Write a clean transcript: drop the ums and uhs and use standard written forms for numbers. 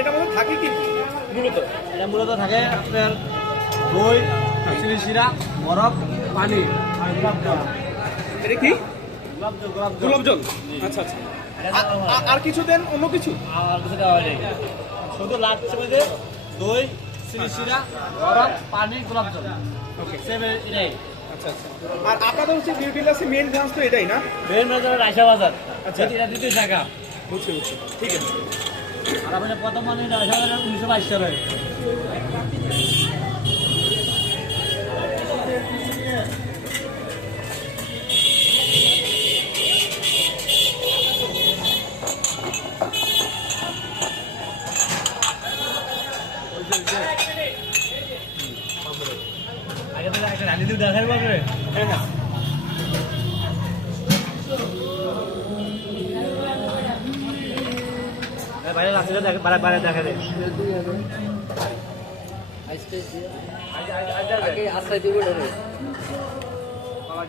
এটা মূলত থাকে কি এটা মূলত থাকে আপনার দই, শিরা, বরফ, পানি আর গোলাপজল। এটা কি গোলাপজল? আচ্ছা আচ্ছা। আর কিছু দেন, অন্য কিছু? আর কিছু দেওয়া যায় শুধু লাচ্ছি মধ্যে দই, শিরা, বরফ, পানি, গোলাপজল। ওকে, সেম এটাই। আচ্ছা আচ্ছা। আর আপনাদের হচ্ছে বিউটি লাসি মেন ব্রাঞ্চ তো এটাই না? মেন বাজার রায়সা বাজার। আচ্ছা, এটা দ্বিতীয় শাখা। বুঝছি বুঝছি, ঠিক আছে। আর আমাদের প্রথম মানে রায়সা বাজার 1922 সালে। আগে তো একটা রানী দুধ দেখার পাবে। হ্যাঁ হ্যাঁ। বাইরে রাস্তাটা দেখে বাইরে দেখা দেয়। আগে আশ্রয় দিব রে। বাবা